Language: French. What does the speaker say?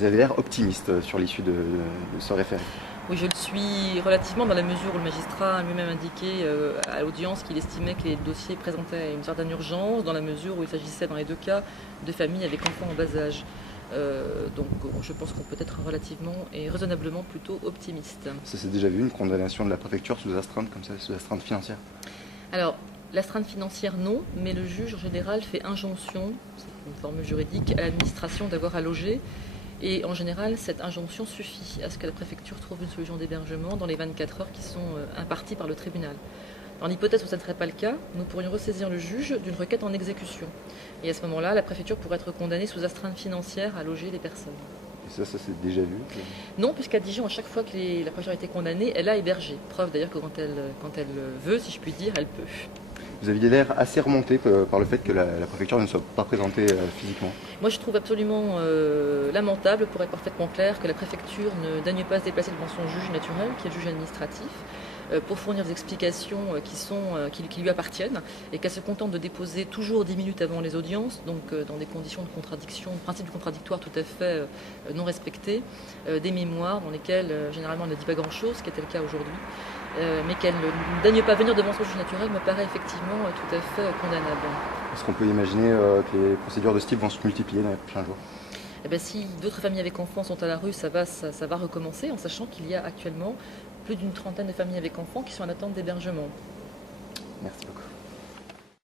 Vous avez l'air optimiste sur l'issue de ce référé. Oui, je le suis relativement dans la mesure où le magistrat a lui-même indiqué à l'audience qu'il estimait que les dossiers présentaient une certaine urgence, dans la mesure où il s'agissait dans les deux cas de familles avec enfants en bas âge. Donc je pense qu'on peut être relativement et raisonnablement plutôt optimiste. Ça s'est déjà vu, une condamnation de la préfecture sous astreinte, comme ça, sous astreinte financière? Alors, l'astreinte financière, non, mais le juge en général fait injonction, c'est une forme juridique, à l'administration d'avoir à loger. Et en général, cette injonction suffit à ce que la préfecture trouve une solution d'hébergement dans les 24 heures qui sont imparties par le tribunal. Dans l'hypothèse où ça ne serait pas le cas, nous pourrions ressaisir le juge d'une requête en exécution. Et à ce moment-là, la préfecture pourrait être condamnée sous astreinte financière à loger les personnes. Et ça s'est déjà vu? Non, puisqu'à Dijon, à chaque fois que la préfecture a été condamnée, elle a hébergé. Preuve d'ailleurs que quand elle veut, si je puis dire, elle peut. Vous aviez l'air assez remonté par le fait que la préfecture ne soit pas présentée physiquement. Moi, je trouve absolument lamentable, pour être parfaitement clair, que la préfecture ne daigne pas se déplacer devant son juge naturel, qui est le juge administratif, pour fournir des explications qui lui appartiennent, et qu'elle se contente de déposer toujours 10 minutes avant les audiences, donc dans des conditions de contradiction, principe du contradictoire tout à fait non respecté, des mémoires dans lesquelles généralement elle ne dit pas grand-chose, ce qui était le cas aujourd'hui. Mais qu'elle ne daigne pas venir devant son juge naturel me paraît effectivement tout à fait condamnable. Est-ce qu'on peut imaginer que les procédures de ce type vont se multiplier dans les prochains jours? Eh bien, si d'autres familles avec enfants sont à la rue, ça va recommencer, en sachant qu'il y a actuellement plus d'une trentaine de familles avec enfants qui sont en attente d'hébergement. Merci beaucoup.